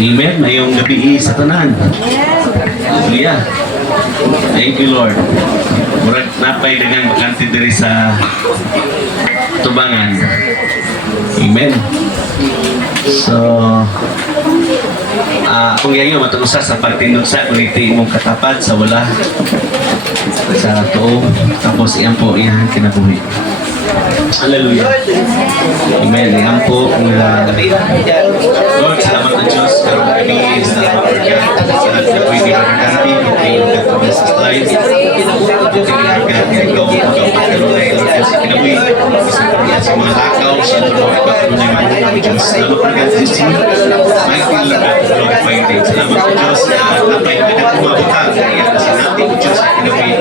Amen. Ngayong gabi sa tanan. Hallelujah. Thank you, Lord. Murag napay dengan bakante diri sa Tubangan. Amen. So, kung yayo matunusa sa pagtindog sa kuliti mong katapat sa wala sa too, tapos iyan po iyan kinabuhi. Hallelujah. Amen. Iyan po Lord, salamat na Diyos. Karong gabi, salamat po ka. Salamat na po yung ginaganti. Ikaw ka po sa slide. Ikaw pagkalunay. Lord, kasi kinabuhi. Sa mga lakaw, sa pagkalunay mga Diyos. Salamat po ka Diyos. Michael, glorify your name. Salamat po Diyos. Napay ka kumabutang. Kasi natin po Diyos. Kinabuhi.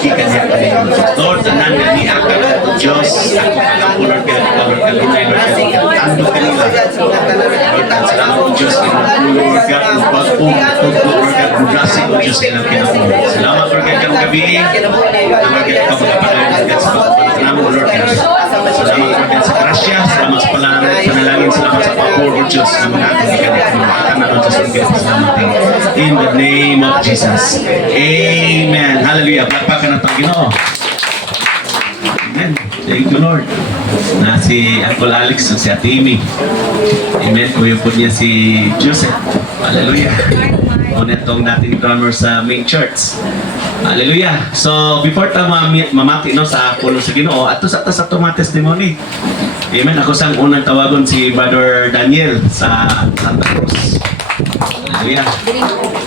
Ikan niya ka rin. Lord, tanan nga ni Aka Diyos. Ako Lord, kalunay. Lord, tando ka nila. Lord, salamat po Diyos. Lord God, magpagpong. Lord God, magrasing po Diyos. Salamat Lord God, karong gabi. Salamat God, pagpapalayan God sa pagpapalayan mo Lord God. Salamat Lord God sa grasya. Salamat sa panalangin. Salamat sa pagpapalayan o Diyos. Na mga ating ikanikan o Diyos. Salamat in the name of Jesus. Amen. Hallelujah. Palakpakan na itong Ginoo. Amen. Thank you, Lord. Na si Uncle Alex, si Ate Amy. Amen. Kuya po niya si Joseph. Hallelujah. Una itong dating drummer sa main church. Hallelujah. So, before tayo mamati no, sa pulo sa Ginoo, ato sa mga testimony. Amen. Ako sang unang tawagon si Brother Daniel sa Santa Cruz. Hallelujah.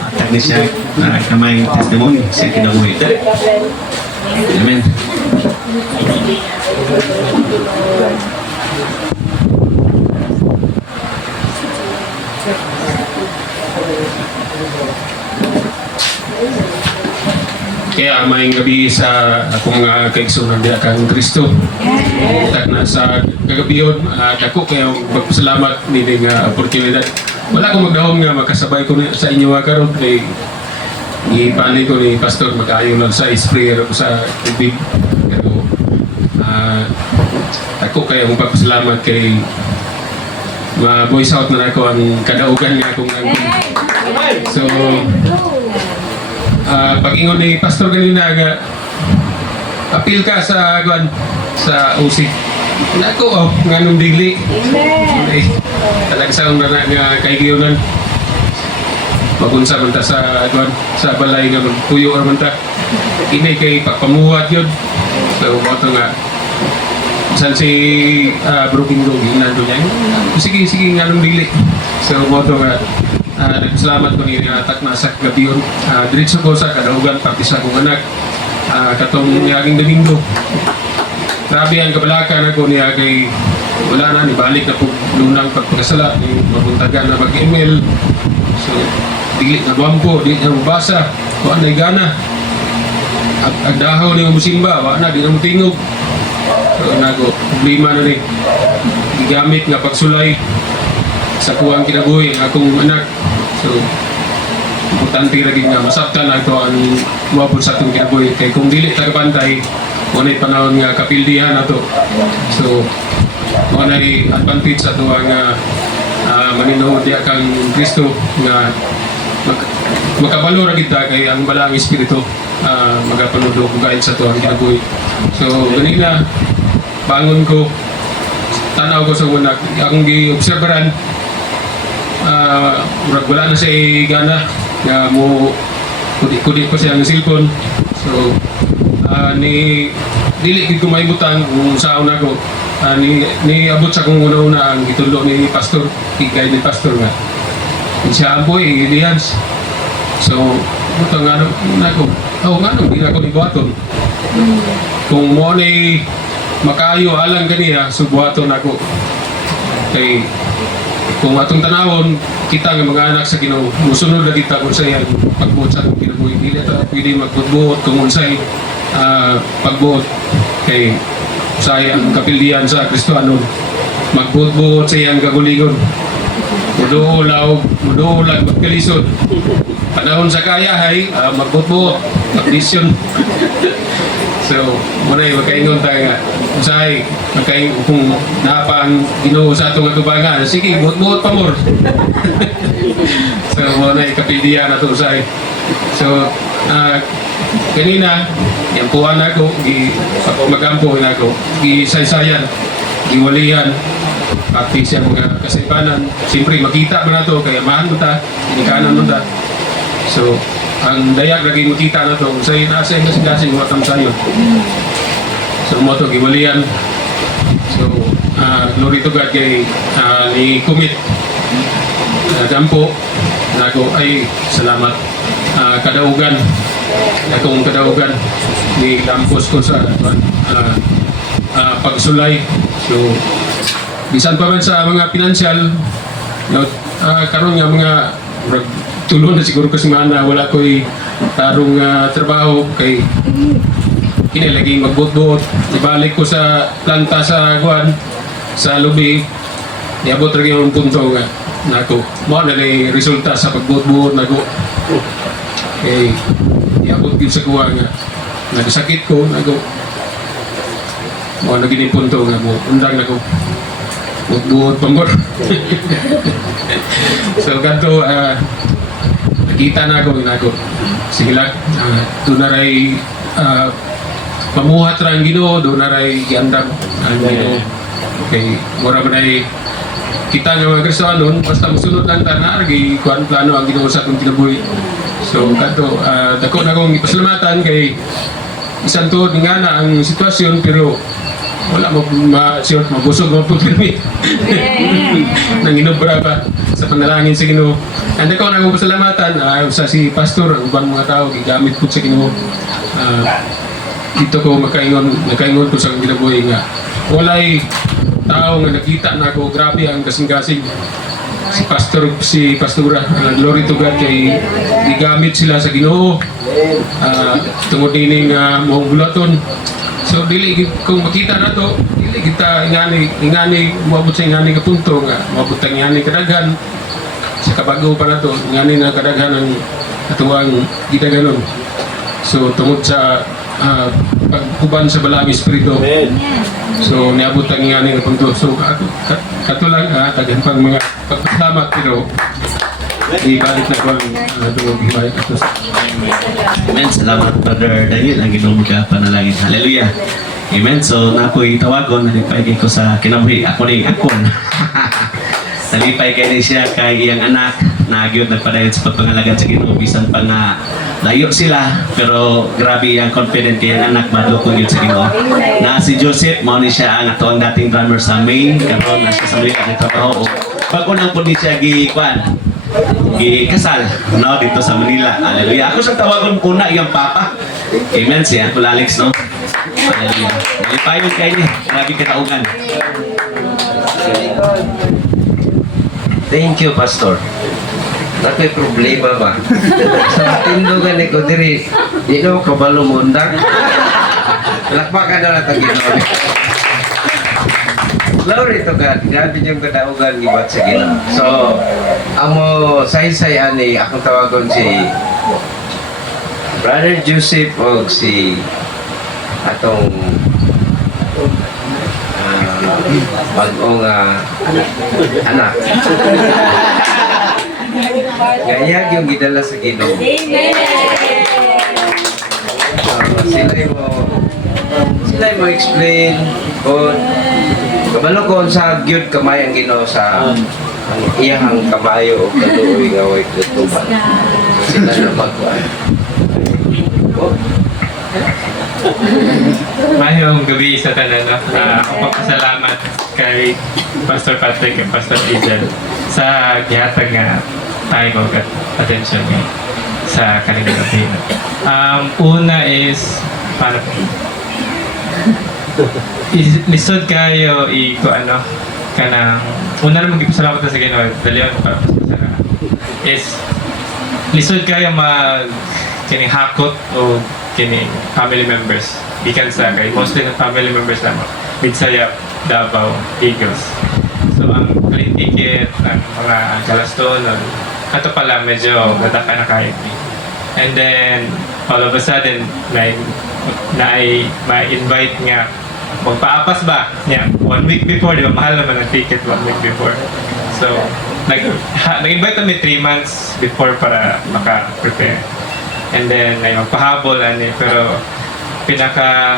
Atag niya siya na kamay testimony. Siya kinabuhi. Amen. Kaya may gabi sa akong kaigsunan di akang Kristo. Tak na sa kagabiyon, dako kayo magpasalamat ni nga oportunidad. Wala akong magdahom nga makasabay ko sa inyo karon kay ipani ko ni Pastor magkaayo lang sa sprayer ako sa tubig. Pero ako kayo magpapasalamat kay ma-voice out na ako ang kadaugan nga akong so pag-ingon ni Pastor kanina nga appeal ka sa usik nako nga nung digli talagang sa una na nga kaigiyonan magunsa man ta sa balay nga magpuyo naman ta ini kay papamuhat yun so mato nga saan si Broken Dog nando niya sige nga nung digli so mato nga salamat ko ni atak na sa gabiyon diretso ko sa kadaugan pati sa akong anak katong niyaging Domingo grabe ang kabalakan ako niya kay wala na nibalik na po lunang pagpagkasala ni mabuntagan na mag-email so digli na bampo di na mabasa wala na gana ang dahaw ni musimba wala na di na mutingog so nago problema na ni gigamit nga pagsulay sa kuwang kinabuhi akong anak so importante lagi nga masabtan na ito ang mabot sa itong kinabuhi kay kung dili tagapantay muna'y panahon nga kapildihan na ito so muna'y advantage sa ito ang maninungod diya kang Kristo nga makabalo ra kita kay ang balang espiritu magapanudo kung kahit sa ito ang kinabuhi so ganina bangon ko tanaw ko sa una akong gi-observeran wala na siya gana nga mo kudi ko siya ng cellphone so ni dili gid ko maibutang kung saan ako ni abot sa kung una-una ang gitulo ni Pastor kay ni Pastor nga siya amboy Elias so buto nga nako nga di ako ni buhaton kung mo ni makayo alang kaniya so buhaton ako kay kung atong tanawon kita nga mga anak sa Ginoo musunod na kita kung sayang pagbuot sa atong kinabuhi dili ta pwede magbuot kung unsay pagbuot kay sayang kapildihan sa Kristohanon magbuot-buot sa iyang kagulingon mudulag magkalisod panahon sa kayahay magbuot-buot magdisyon so muna yung makaingon tayo nga usahay kung napang Ginoo sa atong atubangan sige buot-buot pa more mo na ikapidiya na ito sa So, kanina, yampuan ako, magampo na ako, gisaysayan, giwalihan, pati siya mga kasipanan. Siyempre, makita mo na ito, kaya mahan mo ta, inikanan mo ta. So, ang dayak lagi makita na ito, sa'yo nasa yung kasing watam sa'yo. So, mo ito, giwalihan. So, glory to God kay ni Kumit. Dampo, nako ay salamat. Kadaugan, akong kadaugan ni Lampos ko sa pagsulay. So, bisan pa man sa mga pinansyal, karon nga mga tulong na siguro kasi mana wala ko'y tarong trabaho kay kinilaging magbot-bot. Ibalik ko sa planta sa Guan, sa Lubi, niabot rin yung punto nga nako. Mo na resulta sa pagbot-bot nako. Okay, niabot din sa Guan nga. Nagsakit ko nako. Mo na gini punto nga mo. Undang nako. Bot-bot pambor. So kanto nakita na ako. Sige lang, doon na rin pamuhat ra ang Ginoo, doon na rin giandam ang Ginoo. Okay, mura man ay kita nga mga Kristohanon, basta musunod lang tanar, kuan plano ang Ginoo sa atong kinabuhi. So kanto, dako na akong ipasalamatan kay isang tuod nga na ang sitwasyon, pero wala mo ma-sure, mabusog mo po kami. Nang inobra pa sa panalangin sa Ginoo. And ako na akong pasalamatan sa si Pastor, ang ibang mga tao, gigamit po sa Ginoo. Dito ko nakaingon ko sa kinabuhi nga walay tao nga nakita na ako, grabe ang kasing-kasing. Si Pastora, glory to God kay gigamit sila sa Ginoo. Tungod dining mohong bulaton. So dili kung makita na to, dili kita ingani moabot sa ingani ka punto nga moabot ang ingani kadaghan sa kabago pa na to, ingani na kadaghan ang atuang gidaganon. So tungod sa pagkuban sa balang espiritu. So niabot ang ingani ka punto. So kato lang tagan pang mga pagpasalamat, pero ibalik na ko ang tungod himay kato. Amen. Salamat, Brother Daniel. Ang Ginoo ka panalangin. Hallelujah. Amen. So, napo'y tawagon. Nalipay ko sa kinabuhi. Ako ni akon. Nalipay kayo siya kay iyang anak. Nagyod nagpadayon sa pagpangalagad sa Ginoo. Bisan pa nga layo sila. Pero grabe ang confident kay iyang anak. Madlokon yun sa Ginoo. Na si Joseph, mao ni siya ang ato ang dating drummer sa Maine. Karoon na siya sa Manila ng trabaho. Pag unang po ni siya gikuan, kasal no dito sa Manila. Hallelujah. Ako sa tawagon una iyang papa. Amen siya. Uncle Alex, no? Hallelujah. Nalipayon kayo ni. Grabe kataugan. Thank you, Pastor. Nako'y problema ba? Sa tindugan ni ko diri, di na ako kabalo mo undang. Lakpakan na lang ang Ginoo. Glory to God. Grabe yung kataugan gibat sa Ginoo. So, amo say ani akong tawagon si Brother Joseph o si atong bagong anak. Gayag yung gidala sa Ginoo. Sila mo explain kung kabalo ko sa gyud kamay ang Ginoo sa ang iyang kamayo o kaluoy nga way tutuban. Sila na magkuhan. Mayong gabi sa tanan, no? Ako papasalamat kay Pastor Patrick at Pastor Hazel sa gihatag nga time o attention nga sa kanilang gabi. Una is para lisod kayo kanang una na magpasalamat sa Ginoo dalion para pasalamat is lisod kayo kining hakot o kining family members gikan sa kay mostly na family members lamang Bidsaya, Davao, Eagles. So ang plane ticket ng mga kalaston ato pala medyo nadaka na kayo. And then all of a sudden ma-invite nga magpaapas ba? Yeah, 1 week before, di ba? Mahal naman ang ticket 1 week before. So, nag-invite kami 3 months before para maka-prepare. And then, ay magpahabol, pero pinaka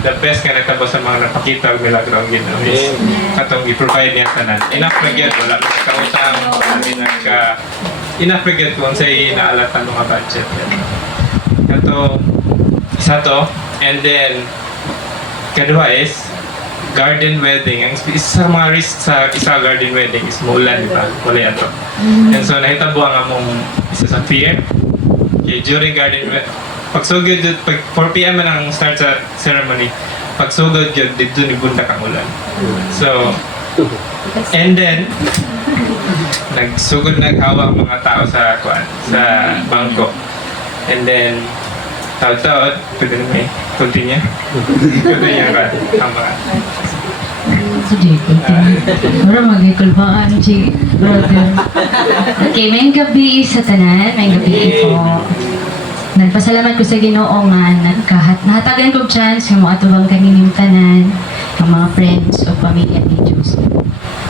the best nga nagtabo sa mga napakita ang milagro ang Ginoo is katong i-provide niya tanan. Enough na gyud, wala may kautang, enough na gyud kung sa'y naalatan mga budget. Kato, isa to, and then kadua is garden wedding. Ang isa sa mga risk sa isa garden wedding is muulan, di ba? Wala ato. And so nahitabo ang among isa sa fear. Okay, during garden wedding, pagsugod yun, pag 4 p.m. man ang start sa ceremony, pagsugod yun, dito ni bunda kang ulan. So, and then, nagsugod naghawa ang mga tao sa bangko. And then, taod-taod, pwede na may continue. Continue ka, ang mga. Sige, para mag-ikulbaan si brother. Okay, may gabi sa tanan, may gabi po. Nagpasalamat ko sa Ginoo nga nahatagan kong chance nga moatubang kami yung tanan, ang mga friends o pamilya ni Diyos.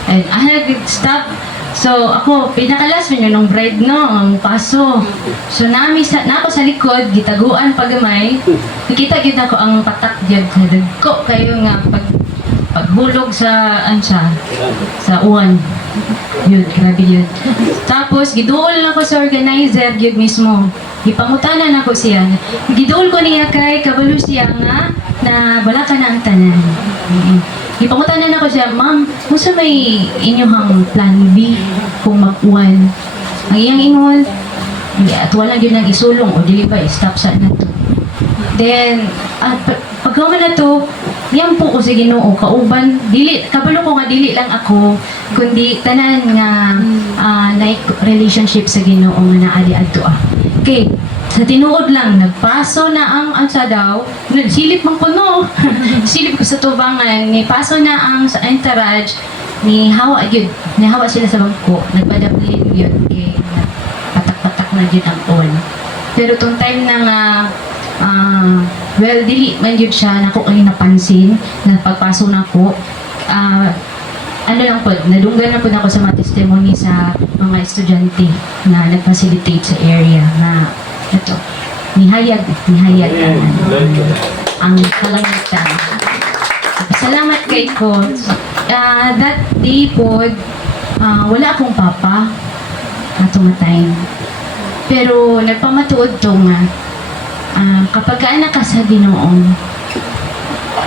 And nag-stop. So ako, pinakalas mo yun ng bride no, ang paso. So na ako sa likod, gitaguan pagamay. Nakita ko ang patak dyan. Nagko kayo nga paghulog sa uwan. Yun, grabe yun. Tapos, giduol na ko sa organizer, yun mismo. Ipangutanan ako siya. Giduol ko niya kay kabalo siya nga na wala ka na ang tanan. Ipangutanan ako siya, ma'am, musa may inyong plan B kung mag-uwan? Ang iyang ingon, at wala yun ang isulong o dili ba, stop sa na to. Then, pagkawa na to, yan po ko sa Ginoo, kauban, kabalo ko nga dili lang ako, kundi tanan nga relationship sa Ginoo nga naali adto Okay, sa tinuod lang, nagpaso na ang sa daw, silip man ko no, silip ko sa tubangan, ni paso na ang sa entourage, ni hawa sila sa bangko, nagpadaplin yun, kay patak-patak na yun ang all. Pero tong time na nga, well, dili man yun siya, nako ay napansin, na pagpaso na ko, ano lang po, nadunggan na po ako sa mga testimony sa mga estudyante na nag-facilitate sa area na ito, nihayag ang kalangitan. Salamat kay Coach. That day po, wala akong papa atong time. Pero nagpamatuod to nga, kapag anak ka sa Ginoong,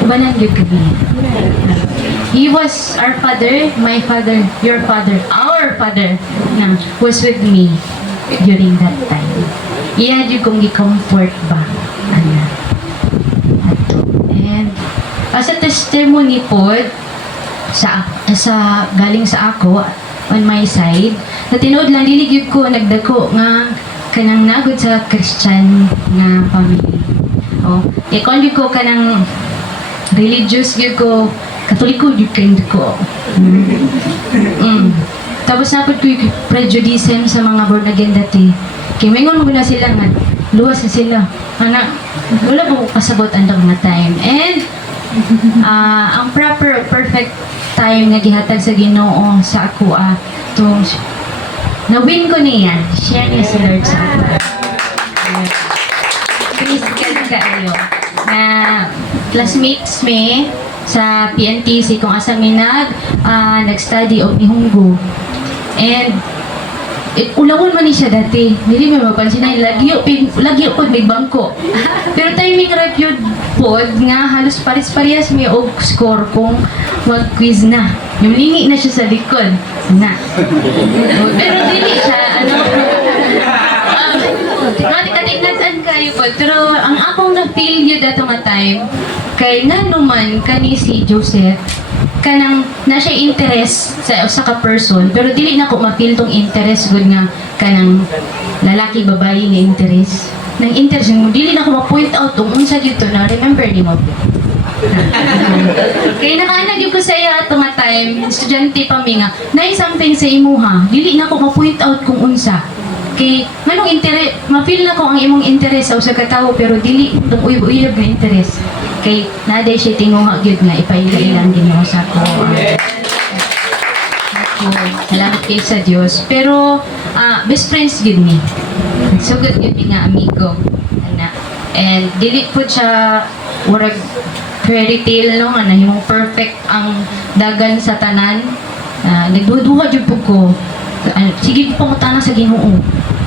ubanan yun kami. He was our father, my father, your father, our father na was with me during that time. Iya yun kong i-comfort ba. And sa testimony po, sa galing sa ako, on my side, na tinuod lang dilig ko, nagdako nga kanang nagod sa Christian nga family. Ikon yun ko kanang religious yun ko, Katoliko yun kayo ko. Tapos napod ko yung prejudice sa mga born again dati. Kaya mayroon mo na sila nga, luwas na sila. Wala po kasabot ang mga time. And, ang perfect time nga gihatag sa Ginoo sa ako, na-win ko niya. Share niya si Lord sa ako. Please, kayo. Na classmates me sa PNTC kung asa mi nag-study o Nihongo. And ulawon man ni siya dati. Dili mo mapansin na lagyo pod may bangko. Pero timing review pod nga halos pares-parehas mi og score kung mag-quiz na. Yung lingi na siya sa likod. Na. Pero dili siya katignasan kayo po. Pero ang akong na-feel yun dato nga time, kay nga naman kani si Joseph, kanang na siya interest sa usa ka person, pero dili na ko ma-feel tong interest good nga kanang lalaki babae nga interest. Nang interest mo, dili na ko ma-point out kung unsa dito na remember ni mo. Kaya nakaanag yung ko sa iya ato nga time, estudyante pa mi nga, na something sa imuha, dili na ko ma-point out kung unsa. Kay manong interest, ma-feel na ko ang imong interest sa usa ka tawo pero dili tong uyab-uyab nga interest. Kay naday siya tinguha gyud nga ipailan din mo sa ko. Salamat kayo sa Diyos. Pero, best friends yun ni. So good yun ni nga amigo. Ana. And dili po siya warag fairy tale no nga yung perfect ang dagan sa tanan. Nagduha-duha jud po ko. Sige po pangutana sa Ginoo.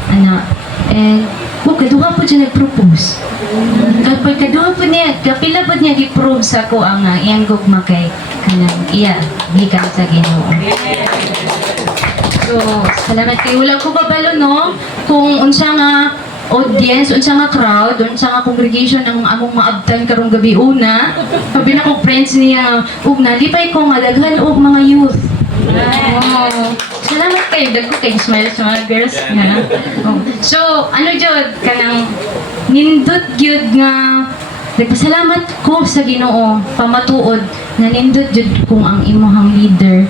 Ana. And kaduha po siya nag-propose. Kapag kaduha po niya, kapila po niya gi-prove sa ko ang iyang gugma kay kanang iya gikan sa Ginoo. So, salamat kayo. Wala ko babalo, no? Kung unsa nga audience, unsa nga crowd, unsa nga congregation ang among maabtan karong gabi una. Sabi na ko friends niya, nalipay ko nga daghan og mga youth. Oh. Salamat kayo. Dagko kayo smile sa mga girls nga. Oh. So, ano jud kanang nindot gyud nga nagpasalamat ko sa Ginoo pamatuod na nindot jud kung ang imong leader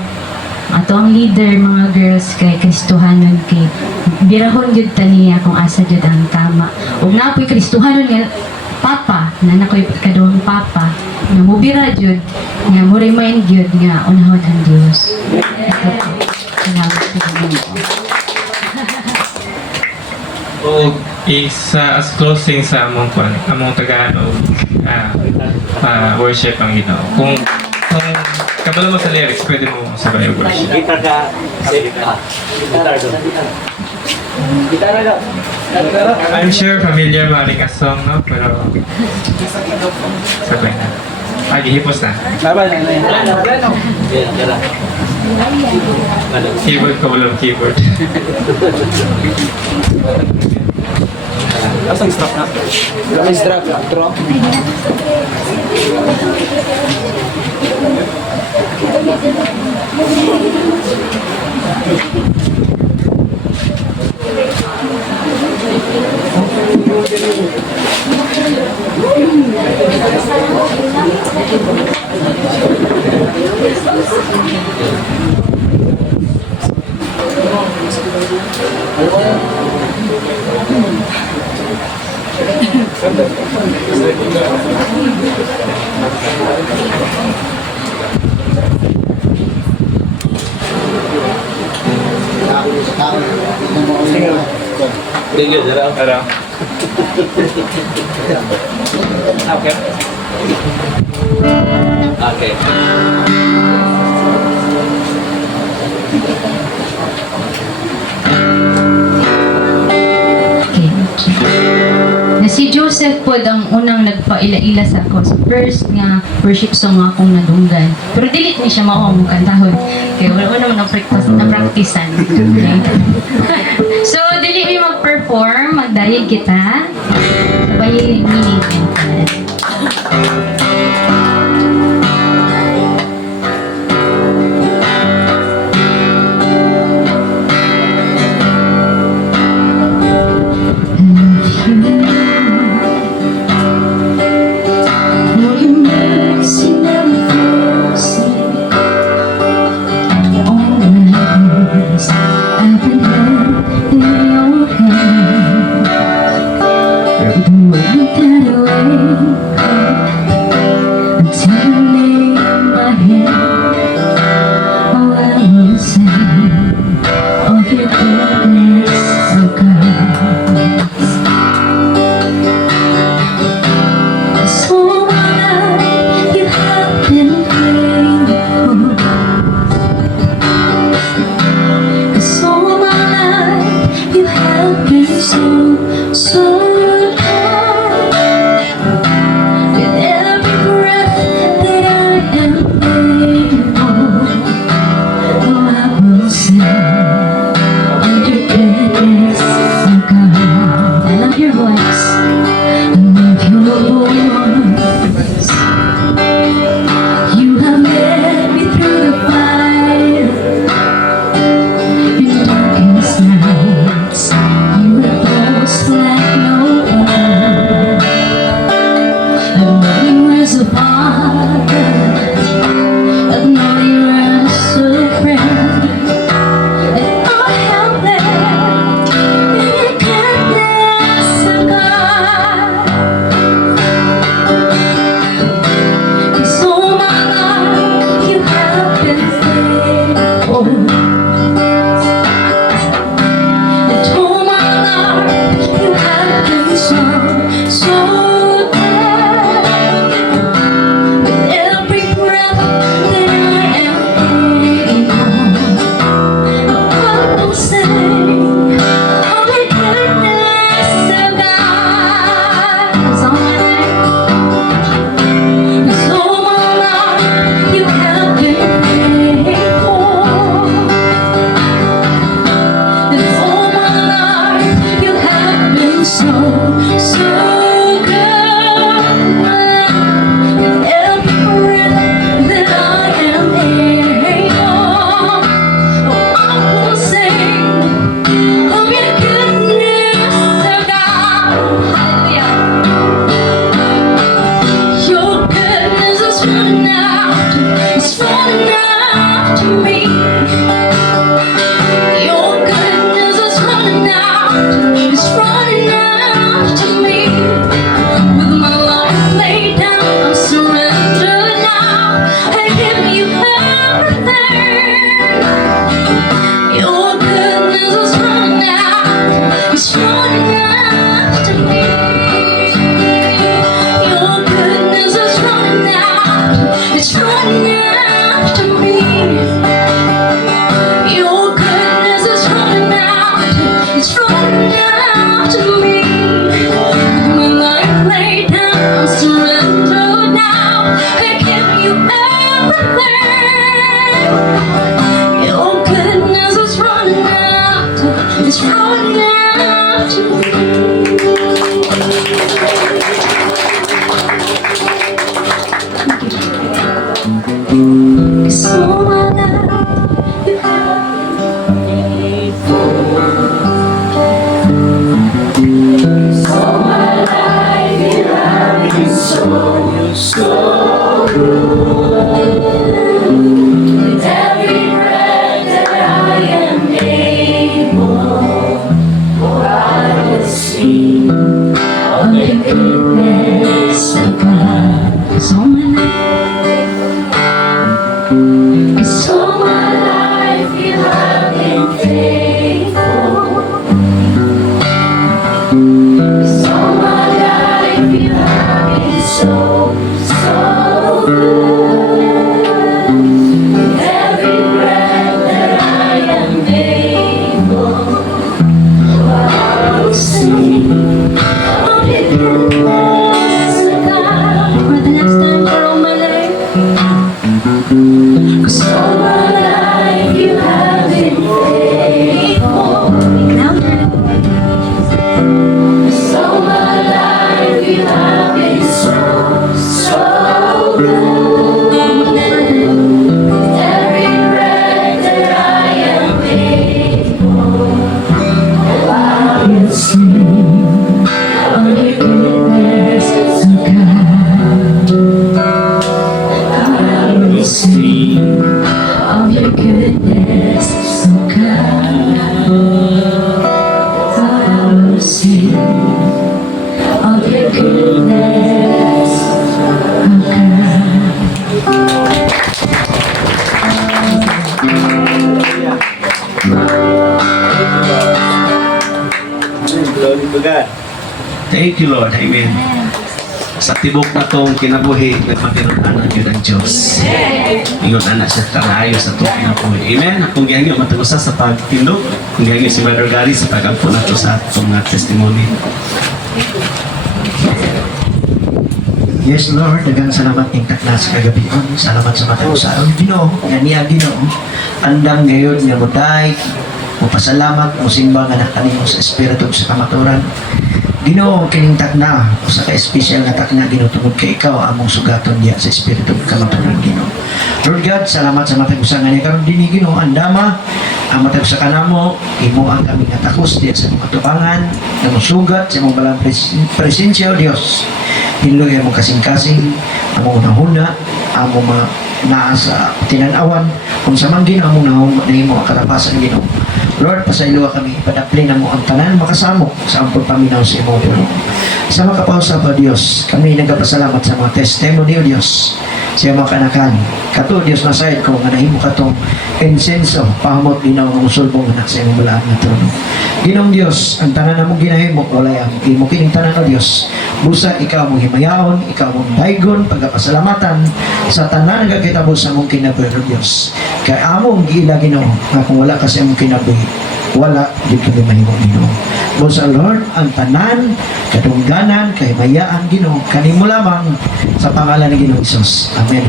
ato ang leader mga girls kay Kristohanon kay birahon jud taniya kung asa jud ang tama ug napoy Kristohanon nga papa na nakoy kaduhang papa nga mubira jud nga mo remind jud nga unahon ang Dios. Salamat sa Ginoo. O isa as closing sa among Tagalog worship ang Ginoo. Kung kabalo mo sa lyrics, pwede mo sabay worship. Gitar ka. Gitar doon. I'm sure familiar maring a song, no? Pero sabay na. Gihipos na. Keyboard ko walang keyboard. Asang strap na? May strap na. Trump. Ano? Okay. Okay. Na si Joseph po ang unang nagpaila-ila sa ako. So first nga worship song akong nadunggan. Pero dili ni siya mao ang kantahon. Kaya wala naman ang practicean. Okay. So dili mi mag-perform, magdayeg kita. Sabay meaning and like no With every breath that I am able, for I will sing of the goodness of God. So my life, Cause all my life you have been faithful. Cause all my life you have been so good. With every breath that I am able, I will sing of the goodness of God. for the next time for all my life. Cause all my life you have been faithful. Louder. Cause all my life you have been so good. With every breath that I am able, I will sing of your goodness of God. I will sing of your goodness of God. I will sing of your goodness of God. Glory to God. Thank you, Lord. Amen. Sa tibok na tong kinabuhi, nagpatinunan yun ang Diyos. Ingon anak siya kalayo sa itong kinabuhi. Amen. Kung gihangyo matagusa sa pagtindog, kung gihangyo si Brother Gary sa pagampo na ito sa itong testimony. Yes, Lord, dagang salamat ng takna sa kagabi. Salamat sa matang sa araw. Ginoo, nga niya Ginoo. Andam ngayon nga mo day. Mo pasalamat, mo simba nga nakanimo sa espiritu sa kamaturan. Ginoo, kining takna, usa ka espesyal nga takna Ginoo tungod kay ikaw among sugaton diya sa espiritu kamaturan Ginoo. Lord God, salamat sa matang usangan ni karon dinhi Ginoo, andama ang matag sa kanamo, imo ang kami nga takos diya sa mga tubangan, nga mosugat sa imong balang presensya o Dios. Hinloy among kasing-kasing, among unahuna, among naa sa tinanawan, kung sa man Ginoo among nahimo ang kalapasan Ginoo. Lord, pasaylo kami, padapli na mo ang tanan, makasamok sa ampun paminaw sa imong pulong. Sa makapausa pa Diyos, kami nagapasalamat sa mga testimony o Diyos, sa mga kanakan. Kato Diyos na sayad ko, nga nahimo katong insenso, pahamot linaw ng usulbong anak sa imong balaan na trono. Ginong Diyos, ang tanan na mong ginahimo, wala ang imo kining tanan o Diyos. Busa, ikaw mong himayaon, ikaw mong daigon, pagkapasalamatan, sa tanan nga kitabo sa mong kinabuhi o Diyos. Kaya among giila Ginoo, nga kung wala ka sa imong kinabuhi, wala dito kami mahimo Ginoo. Busa Lord, ang tanan, kadungganan, kahimayaan Ginoo, kanimo lamang sa pangalan ni Ginoo Hesus. Amen.